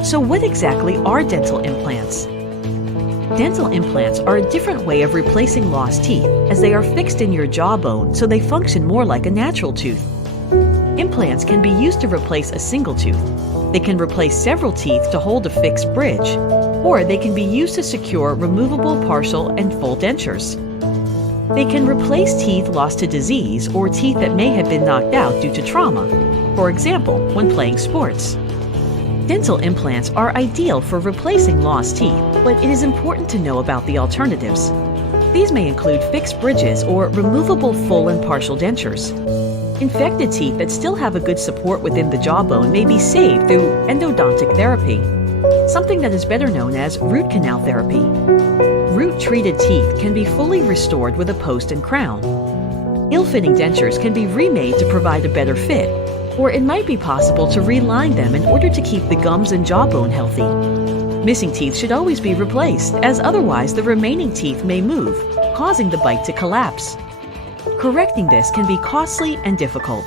So what exactly are dental implants? Dental implants are a different way of replacing lost teeth, as they are fixed in your jawbone so they function more like a natural tooth. Implants can be used to replace a single tooth. They can replace several teeth to hold a fixed bridge, or they can be used to secure removable partial and full dentures. They can replace teeth lost to disease or teeth that may have been knocked out due to trauma, for example, when playing sports. Dental implants are ideal for replacing lost teeth, but it is important to know about the alternatives. These may include fixed bridges or removable full and partial dentures. Infected teeth that still have a good support within the jawbone may be saved through endodontic therapy, something that is better known as root canal therapy. Root-treated teeth can be fully restored with a post and crown. Ill-fitting dentures can be remade to provide a better fit, or it might be possible to reline them in order to keep the gums and jawbone healthy. Missing teeth should always be replaced, as otherwise the remaining teeth may move, causing the bite to collapse. Correcting this can be costly and difficult.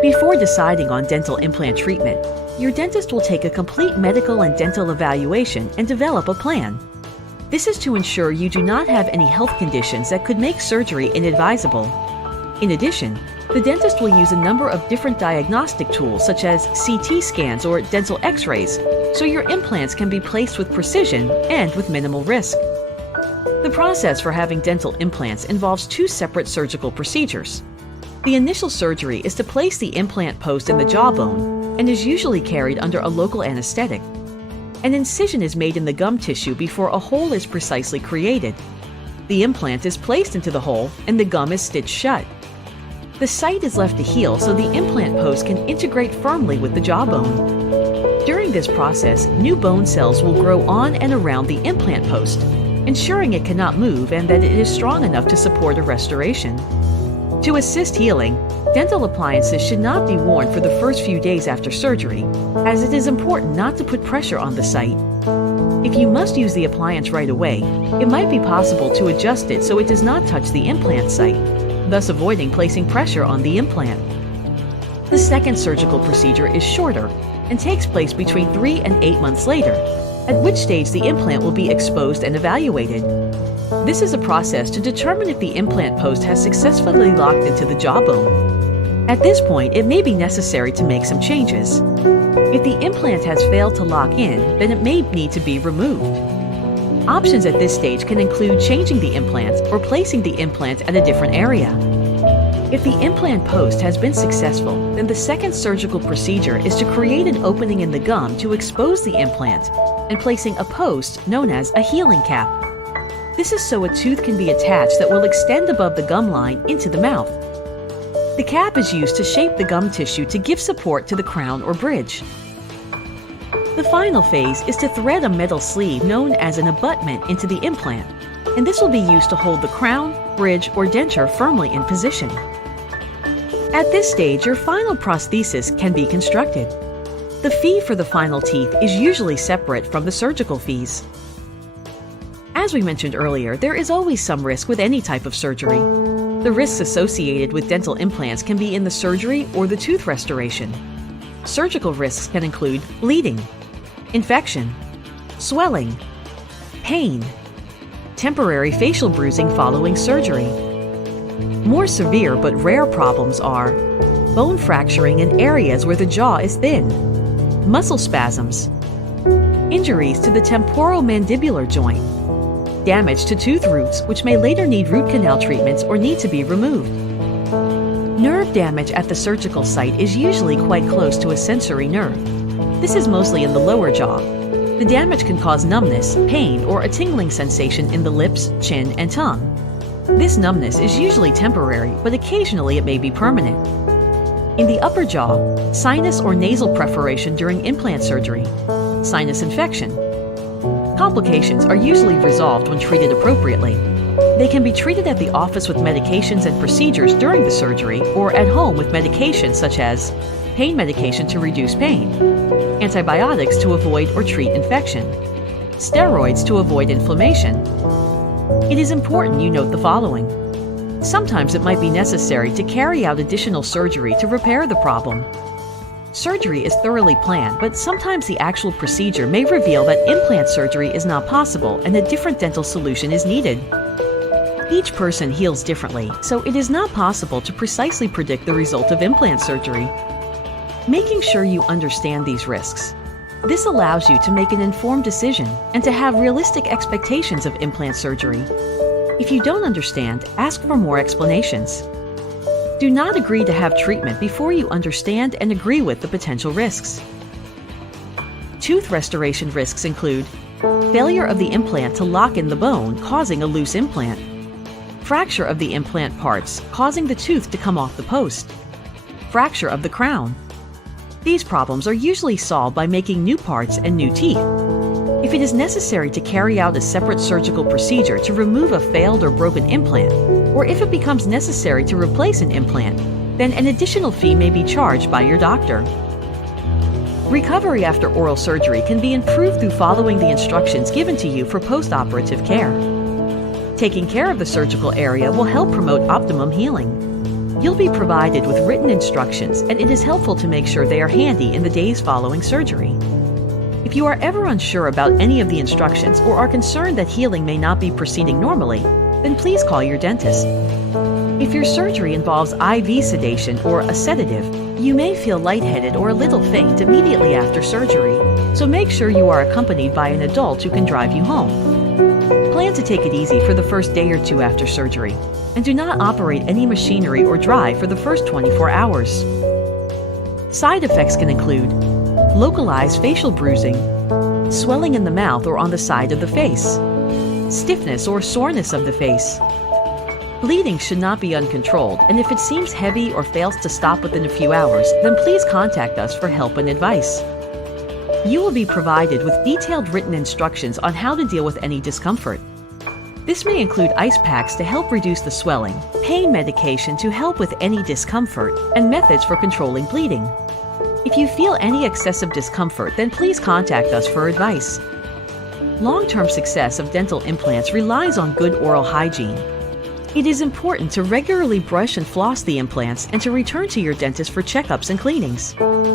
Before deciding on dental implant treatment, your dentist will take a complete medical and dental evaluation and develop a plan. This is to ensure you do not have any health conditions that could make surgery inadvisable. In addition, the dentist will use a number of different diagnostic tools such as CT scans or dental x-rays, so your implants can be placed with precision and with minimal risk. The process for having dental implants involves two separate surgical procedures. The initial surgery is to place the implant post in the jawbone and is usually carried under a local anesthetic. An incision is made in the gum tissue before a hole is precisely created. The implant is placed into the hole and the gum is stitched shut. The site is left to heal so the implant post can integrate firmly with the jawbone. During this process, new bone cells will grow on and around the implant post, ensuring it cannot move and that it is strong enough to support a restoration. To assist healing, dental appliances should not be worn for the first few days after surgery, as it is important not to put pressure on the site. If you must use the appliance right away, it might be possible to adjust it so it does not touch the implant site, thus avoiding placing pressure on the implant. The second surgical procedure is shorter and takes place between 3 and 8 months later, at which stage the implant will be exposed and evaluated. This is a process to determine if the implant post has successfully locked into the jawbone. At this point, it may be necessary to make some changes. If the implant has failed to lock in, then it may need to be removed. Options at this stage can include changing the implant or placing the implant at a different area. If the implant post has been successful, then the second surgical procedure is to create an opening in the gum to expose the implant and placing a post known as a healing cap. This is so a tooth can be attached that will extend above the gum line into the mouth. The cap is used to shape the gum tissue to give support to the crown or bridge. The final phase is to thread a metal sleeve known as an abutment into the implant, and this will be used to hold the crown, bridge, or denture firmly in position. At this stage, your final prosthesis can be constructed. The fee for the final teeth is usually separate from the surgical fees. As we mentioned earlier, there is always some risk with any type of surgery. The risks associated with dental implants can be in the surgery or the tooth restoration. Surgical risks can include bleeding, infection, swelling, pain, temporary facial bruising following surgery. More severe but rare problems are bone fracturing in areas where the jaw is thin, muscle spasms, injuries to the temporomandibular joint, damage to tooth roots which may later need root canal treatments or need to be removed. Nerve damage at the surgical site is usually quite close to a sensory nerve. This is mostly in the lower jaw. The damage can cause numbness, pain, or a tingling sensation in the lips, chin, and tongue. This numbness is usually temporary, but occasionally it may be permanent. In the upper jaw, sinus or nasal perforation during implant surgery, sinus infection. Complications are usually resolved when treated appropriately. They can be treated at the office with medications and procedures during the surgery or at home with medications such as pain medication to reduce pain, antibiotics to avoid or treat infection, steroids to avoid inflammation. It is important you note the following. Sometimes it might be necessary to carry out additional surgery to repair the problem. Surgery is thoroughly planned, but sometimes the actual procedure may reveal that implant surgery is not possible and a different dental solution is needed. Each person heals differently, so it is not possible to precisely predict the result of implant surgery. Making sure you understand these risks. This allows you to make an informed decision and to have realistic expectations of implant surgery. If you don't understand, ask for more explanations. Do not agree to have treatment before you understand and agree with the potential risks. Tooth restoration risks include failure of the implant to lock in the bone, causing a loose implant, fracture of the implant parts, causing the tooth to come off the post, fracture of the crown. These problems are usually solved by making new parts and new teeth. If it is necessary to carry out a separate surgical procedure to remove a failed or broken implant, or if it becomes necessary to replace an implant, then an additional fee may be charged by your doctor. Recovery after oral surgery can be improved through following the instructions given to you for post-operative care. Taking care of the surgical area will help promote optimum healing. You'll be provided with written instructions, and it is helpful to make sure they are handy in the days following surgery. If you are ever unsure about any of the instructions or are concerned that healing may not be proceeding normally, then please call your dentist. If your surgery involves IV sedation or a sedative, you may feel lightheaded or a little faint immediately after surgery, so make sure you are accompanied by an adult who can drive you home. Plan to take it easy for the first day or two after surgery, and do not operate any machinery or drive for the first 24 hours. Side effects can include localized facial bruising, swelling in the mouth or on the side of the face, stiffness or soreness of the face. Bleeding should not be uncontrolled, and if it seems heavy or fails to stop within a few hours, then please contact us for help and advice. You will be provided with detailed written instructions on how to deal with any discomfort. This may include ice packs to help reduce the swelling, pain medication to help with any discomfort, and methods for controlling bleeding. If you feel any excessive discomfort, then please contact us for advice. Long-term success of dental implants relies on good oral hygiene. It is important to regularly brush and floss the implants and to return to your dentist for checkups and cleanings.